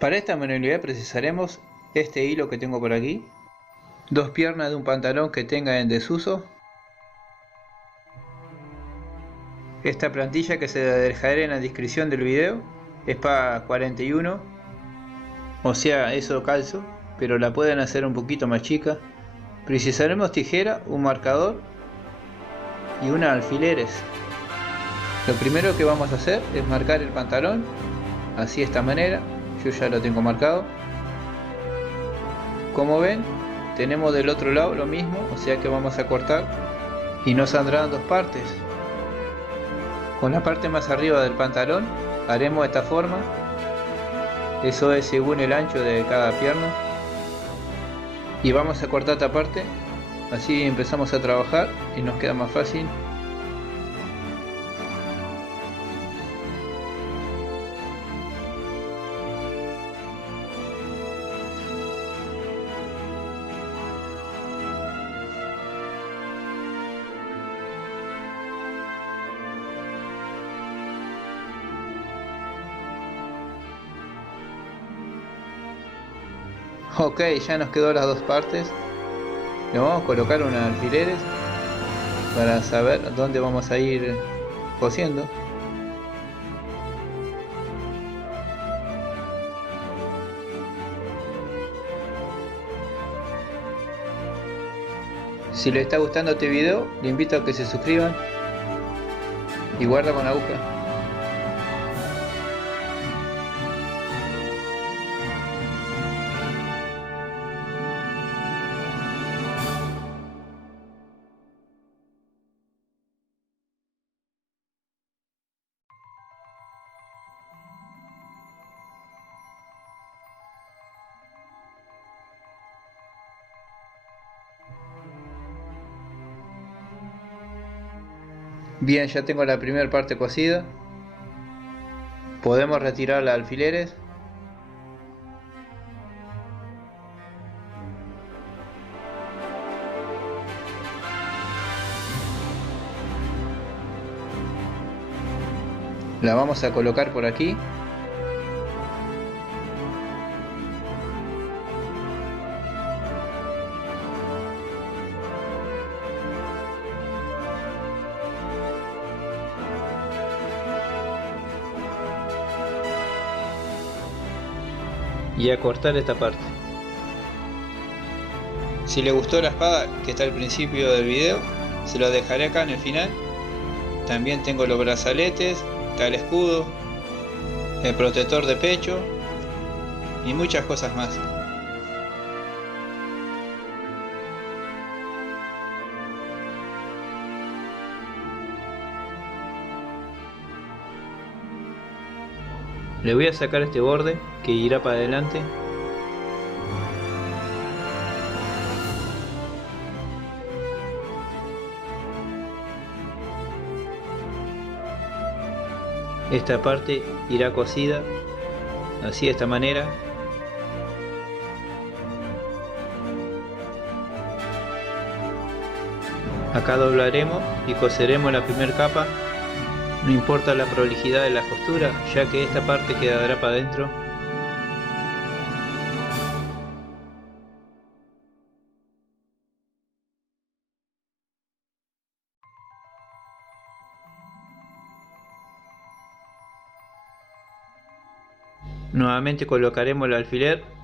Para esta manualidad precisaremos este hilo que tengo por aquí, dos piernas de un pantalón que tenga en desuso, esta plantilla que se la dejaré en la descripción del video, es para 41, o sea, eso calzo, pero la pueden hacer un poquito más chica. Precisaremos tijera, un marcador y unos alfileres. Lo primero que vamos a hacer es marcar el pantalón, así de esta manera. Yo ya lo tengo marcado. Como ven, tenemos del otro lado lo mismo, o sea que vamos a cortar y nos saldrán dos partes. Con la parte más arriba del pantalón haremos de esta forma, eso es según el ancho de cada pierna, y vamos a cortar esta parte, así empezamos a trabajar y nos queda más fácil. Ok, ya nos quedó las dos partes. Le vamos a colocar unos alfileres para saber dónde vamos a ir cosiendo. Si les está gustando este video, les invito a que se suscriban y guarda con aguja. Bien, ya tengo la primera parte cosida. Podemos retirar los alfileres. La vamos a colocar por aquí. Y a cortar esta parte. Si les gustó la espada que está al principio del video, se lo dejaré acá en el final. También tengo los brazaletes, está el escudo, el protector de pecho y muchas cosas más. Le voy a sacar este borde que irá para adelante. Esta parte irá cosida así de esta manera. Acá doblaremos y coseremos la primera capa. No importa la prolijidad de la costura, ya que esta parte quedará para adentro. Nuevamente colocaremos el alfiler.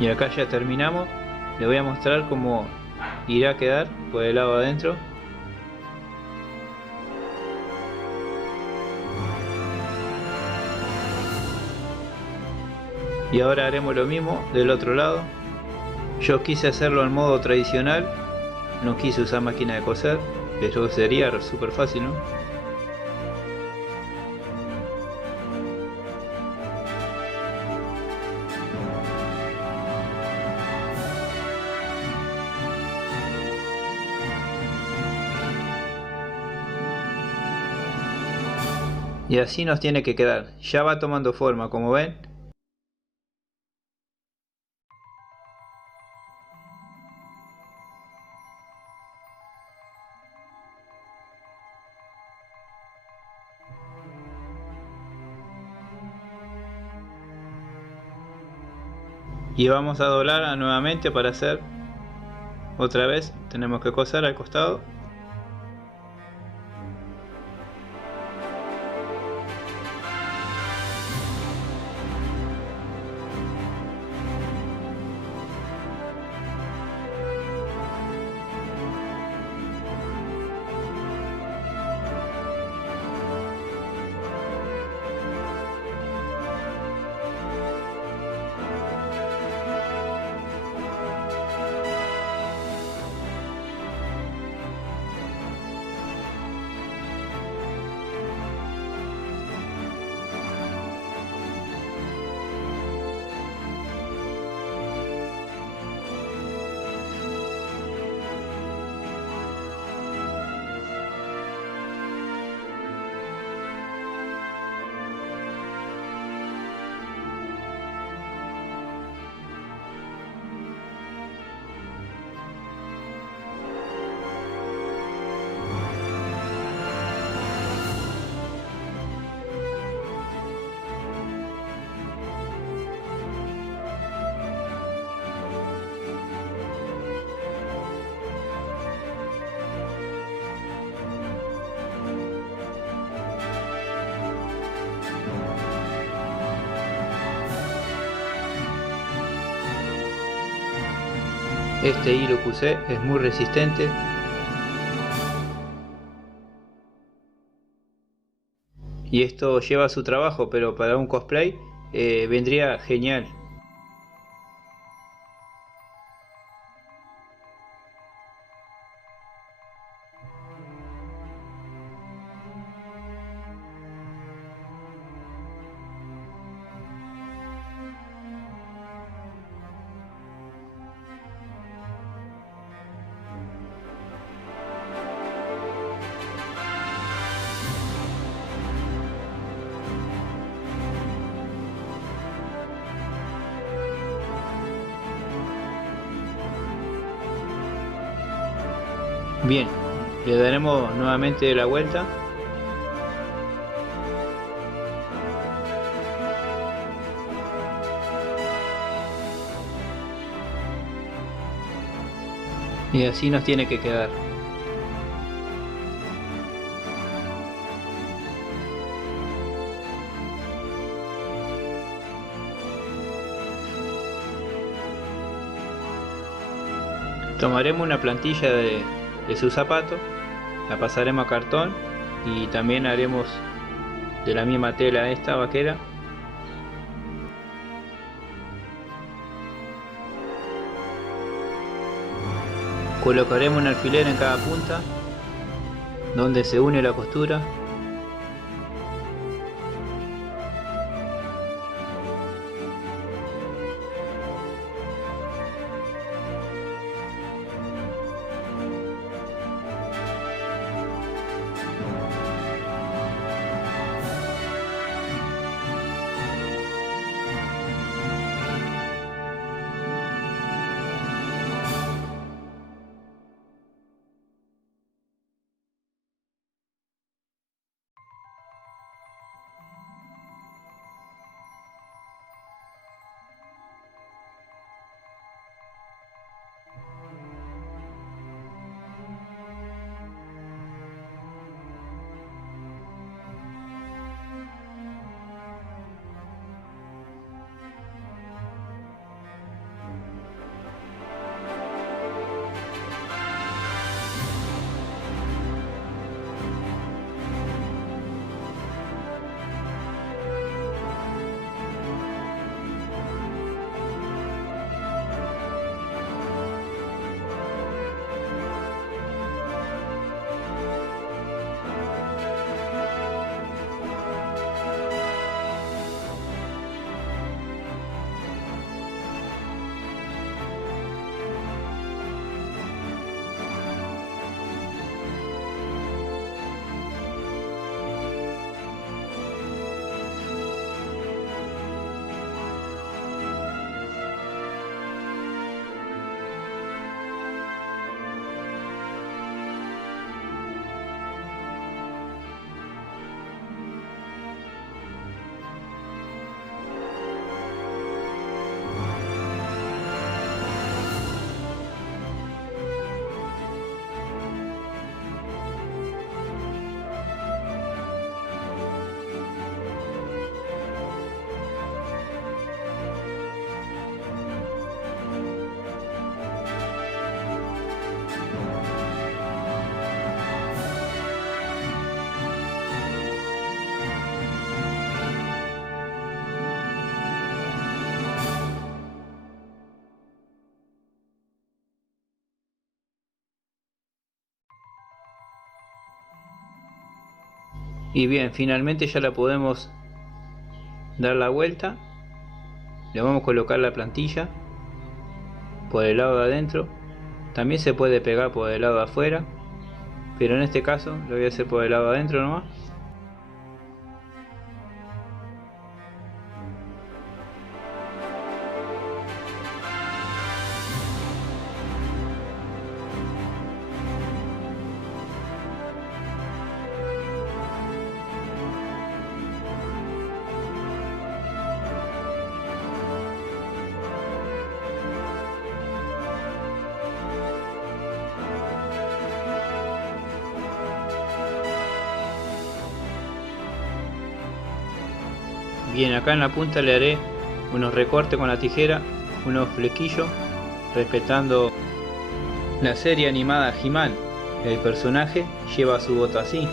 Y acá ya terminamos. Les voy a mostrar cómo irá a quedar por el lado adentro. Y ahora haremos lo mismo del otro lado. Yo quise hacerlo en modo tradicional, no quise usar máquina de coser, pero sería súper fácil, ¿no? Y así nos tiene que quedar. Ya va tomando forma, como ven. Y vamos a doblar nuevamente para hacer otra vez. Tenemos que coser al costado. Este hilo que usé es muy resistente. Y esto lleva su trabajo, pero para un cosplay vendría genial. Bien, le daremos nuevamente la vuelta. Y así nos tiene que quedar. Tomaremos una plantilla de su zapato, la pasaremos a cartón y también haremos de la misma tela esta vaquera. Colocaremos un alfiler en cada punta donde se une la costura. Y bien, finalmente ya la podemos dar la vuelta. Le vamos a colocar la plantilla por el lado de adentro. También se puede pegar por el lado de afuera, pero en este caso lo voy a hacer por el lado de adentro nomás. Bien, acá en la punta le haré unos recortes con la tijera, unos flequillos, respetando la serie animada He-Man. El personaje lleva su bota así.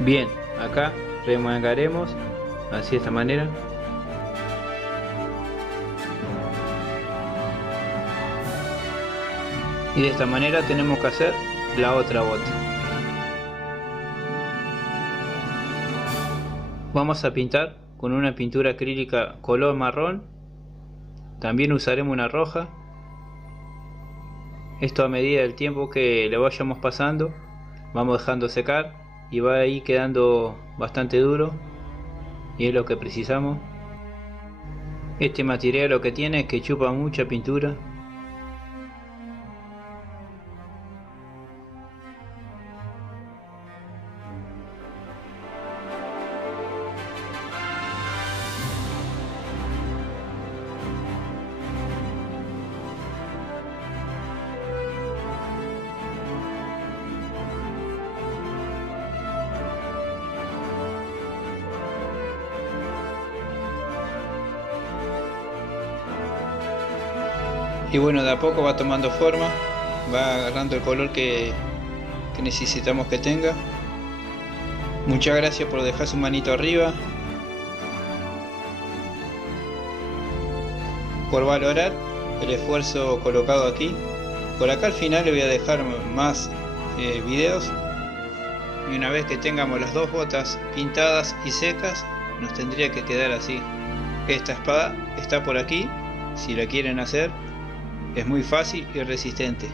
Bien, acá remangaremos así de esta manera. Y de esta manera tenemos que hacer la otra bota. Vamos a pintar con una pintura acrílica color marrón. También usaremos una roja. Esto a medida del tiempo que le vayamos pasando, vamos dejando secar. Y va ahí quedando bastante duro, y es lo que precisamos. Este material lo que tiene es que chupa mucha pintura. Y bueno, de a poco va tomando forma, va agarrando el color que necesitamos que tenga. Muchas gracias por dejar su manito arriba, por valorar el esfuerzo colocado aquí. Por acá al final le voy a dejar más videos, y una vez que tengamos las dos botas pintadas y secas, nos tendría que quedar así. Esta espada está por aquí, si la quieren hacer. Es muy fácil y resistente.